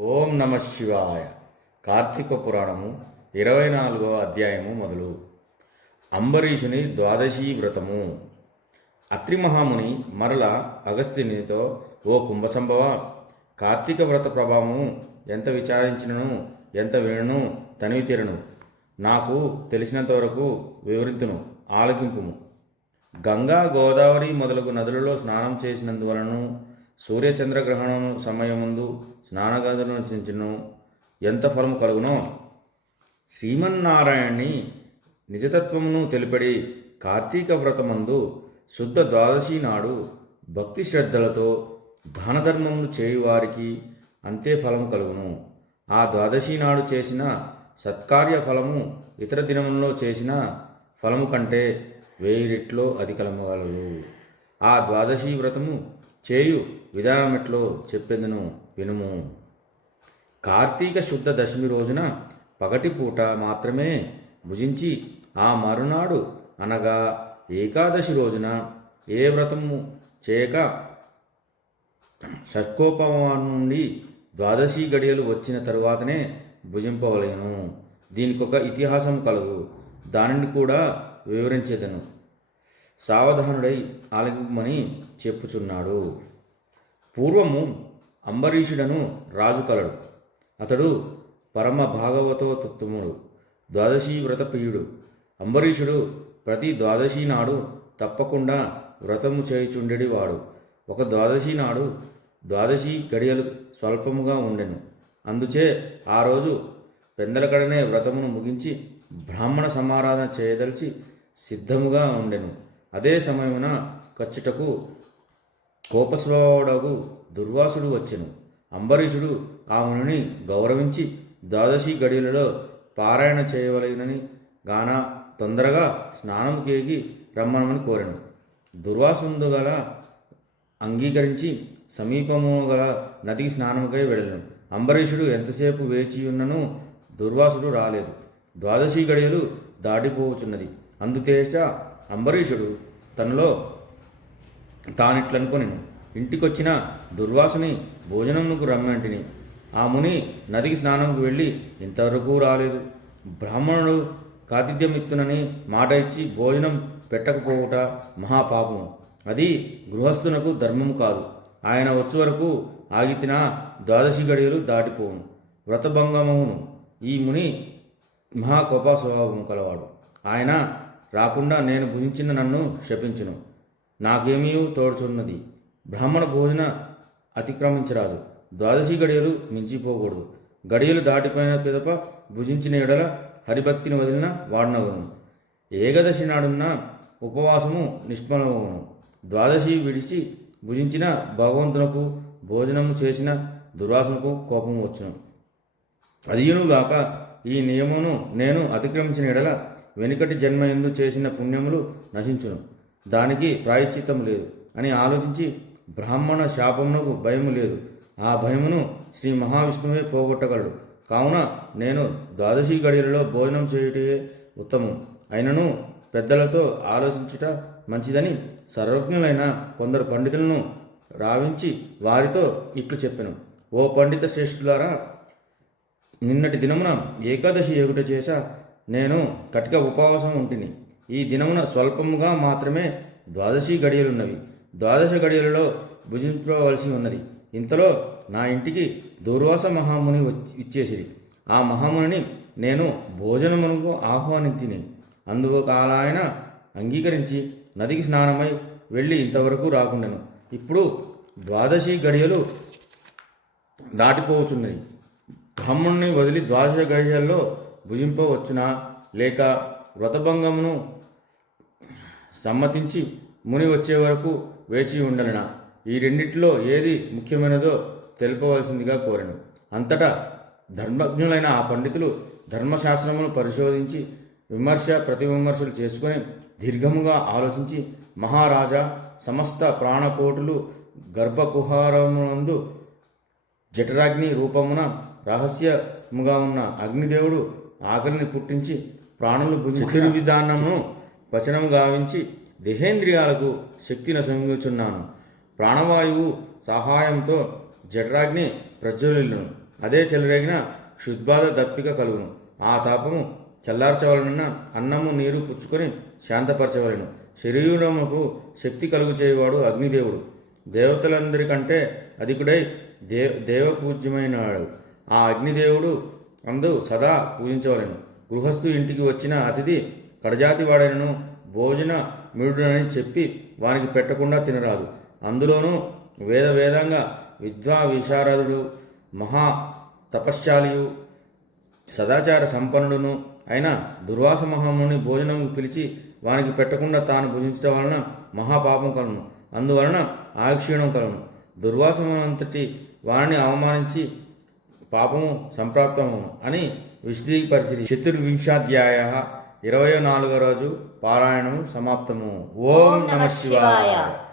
ఓం నమ శివాయ. కార్తీక పురాణము ఇరవై నాలుగవ అధ్యాయము మొదలు. అంబరీషుని ద్వాదశీ వ్రతము. అత్రిమహాముని మరల అగస్త్యునితో ఓ కుంభసంభవ కార్తీక వ్రత ప్రభావము ఎంత విచారించినను ఎంత వినను తనివి తీరను. నాకు తెలిసినంతవరకు వివరింతును ఆలకింపుము. గంగా గోదావరి మొదలగు నదులలో స్నానం చేసినందువలను సూర్యచంద్రగ్రహణం సమయముందు స్నానగదులను రచించును ఎంత ఫలము కలుగునో శ్రీమన్నారాయణ్ణి నిజతత్వమును తెలిపడి కార్తీక వ్రతమందు శుద్ధ ద్వాదశి నాడు భక్తి శ్రద్ధలతో దానధర్మములు చేయువారికి అంతే ఫలము కలుగును. ఆ ద్వాదశి నాడు చేసిన సత్కార్య ఫలము ఇతర దినములలో చేసిన ఫలము కంటే వెయ్యి రెట్లో అధికలమగలదు ఆ ద్వాదశి వ్రతము చేయు విధానమెట్లో చెప్పేదను వినుము. కార్తీక శుద్ధ దశమి రోజున పగటిపూట మాత్రమే భుజించి ఆ మరునాడు అనగా ఏకాదశి రోజున ఏ వ్రతము చేయక షట్కోపవాన్ నుండి ద్వాదశి గడియలు వచ్చిన తరువాతనే భుజింపవలెను. దీనికొక ఇతిహాసం కలదు. దానిని కూడా వివరించేదను. సావధానుడై ఆలకింపమని చెప్పుచున్నాడు. పూర్వము అంబరీషుడను రాజు కలడు. అతడు పరమ భాగవతోత్తముడు ద్వాదశి వ్రత ప్రియుడు అంబరీషుడు ప్రతి ద్వాదశి నాడు తప్పకుండా వ్రతము చేయుచుండెడి వాడు ఒక ద్వాదశి నాడు ద్వాదశి గడియలు స్వల్పముగా ఉండెను. అందుచే ఆ రోజు పెందలకడనే వ్రతమును ముగించి బ్రాహ్మణ సమారాధన చేయదలిచి సిద్ధముగా ఉండెను. అదే సమయమున కచ్చుటకు కోపస్వడగు దుర్వాసుడు వచ్చెను. అంబరీషుడు ఆ మునిని గౌరవించి ద్వాదశి గడియలలో పారాయణ చేయవలెనని గాన తొందరగా స్నానం కేగి రమ్మనమని కోరాను. దుర్వాసుందు గల అంగీకరించి సమీపము గల నదికి స్నానముకై వెళ్ళను. అంబరీషుడు ఎంతసేపు వేచి ఉన్నను దుర్వాసుడు రాలేదు. ద్వాదశి గడియలు దాటిపోవచున్నది అందుచేత అంబరీషుడు తనలో తానిట్లనుకొనిను ఇంటికొచ్చిన దుర్వాసుని భోజనమునకు రమ్మంటిని. ఆ ముని నదికి స్నానంకు వెళ్ళి ఇంతవరకు రాలేదు. బ్రాహ్మణుడు కాతిథ్యమిత్తునని మాట ఇచ్చి భోజనం పెట్టకపోవుట మహాపాపము. అది గృహస్థునకు ధర్మము కాదు. ఆయన వచ్చే వరకు ఆగితిన ద్వాదశి గడియలు దాటిపోవును. వ్రతభంగమవును. ఈ ముని మహాకోప స్వభావము కలవాడు. ఆయన రాకుండా నేను భుజించిన నన్ను శపించును. నాకేమీ తోడుచున్నది. బ్రాహ్మణ భోజన అతిక్రమించరాదు. ద్వాదశి గడియలు మించిపోకూడదు. గడియలు దాటిపోయిన పిదప భుజించిన ఎడల హరిభక్తిని వదిలిన వాడనగును ఏకదశి నాడున్న ఉపవాసము నిష్ఫలమవును ద్వాదశి విడిచి భుజించిన భగవంతునకు భోజనము చేసిన దుర్వాసనకు కోపం వచ్చును. అదియునుగాక ఈ నియమమును నేను అతిక్రమించిన ఎడల వెనుకటి జన్మ ఎందు చేసిన పుణ్యములు నశించును. దానికి ప్రాయశ్చిత్తం లేదు. అని ఆలోచించి బ్రాహ్మణ శాపమునకు భయము లేదు. ఆ భయమును శ్రీ మహావిష్ణువే పోగొట్టగలడు. కావున నేను ద్వాదశి గడియలలో భోజనం చేయుటే ఉత్తమం. అయినను పెద్దలతో ఆలోచించుట మంచిదని సర్వజ్ఞులైన కొందరు పండితులను రావించి వారితో ఇట్లు చెప్పాను. ఓ పండిత శ్రేష్ఠులారా నిన్నటి దినమున ఏకాదశి ఎగుట చేశా నేను కటిక ఉపవాసం ఉంటిని. ఈ దినమున స్వల్పముగా మాత్రమే ద్వాదశి గడియలున్నవి. ద్వాదశ గడియలలో భుజించుకోవలసి ఉన్నది. ఇంతలో నా ఇంటికి దుర్వాస మహాముని వచ్చి ఇచ్చేసిరి. ఆ మహామునిని నేను భోజనమునకు ఆహ్వానించిని అందువకాలాయన అంగీకరించి నదికి స్నానమై వెళ్ళి ఇంతవరకు రాకుండాను. ఇప్పుడు ద్వాదశి గడియలు దాటిపోవచ్చున్నవి బ్రాహ్మణ్ణి వదిలి ద్వాదశ గడియల్లో భుజింపవచ్చునా లేక వ్రతభంగమును సమ్మతించి ముని వచ్చే వరకు వేచి ఉండలనా ఈ రెండిట్లో ఏది ముఖ్యమైనదో తెలుపవలసిందిగా కోరను. అంతటా ధర్మజ్ఞులైన ఆ పండితులు ధర్మశాస్త్రమును పరిశోధించి విమర్శ ప్రతివిమర్శలు చేసుకుని దీర్ఘముగా ఆలోచించి మహారాజా సమస్త ప్రాణకోటులు గర్భకుహారమునందు జఠరాగ్ని రూపమున రహస్యముగా ఉన్న అగ్నిదేవుడు ఆకలిని పుట్టించి ప్రాణులు భుజించిన విధానమును వచనము గావించి దేహేంద్రియాలకు శక్తిని సంగించున్నాను ప్రాణవాయువు సహాయంతో జఠరాగ్ని ప్రజ్వలిల్లును. అదే చెలరేగిన శుద్బాధ దప్పిక కలుగును. ఆ తాపము చల్లార్చవలన అన్నము నీరు పుచ్చుకొని శాంతపరచవలను. శరీరముకు శక్తి కలుగు చేయువాడు అగ్నిదేవుడు. దేవతలందరికంటే అధికుడై దే దేవపూజ్యమైనవాడు ఆ అగ్నిదేవుడు అందు సదా పూజించవలెను గృహస్థు ఇంటికి వచ్చిన అతిథి కడజాతి వాడైనను భోజన మిడుడని చెప్పి వానికి పెట్టకుండా తినరాదు. అందులోనూ వేద వేదంగా విద్వా విశారదుడు మహా తపశ్శాలియు సదాచార సంపన్నుడును అయిన దుర్వాస మహాముని భోజనం పిలిచి వానికి పెట్టకుండా తాను భుజించడం వలన మహాపాపం కలను. అందువలన ఆక్షీణం కలను. దుర్వాసమంతటి వారిని అవమానించి పాపము సంప్రాప్తము అని విశదీకరిచి చతుర్వింశాధ్యాయ ఇరవై నాలుగో రోజు పారాయణము సమాప్తము. ఓం నమ శివాయ.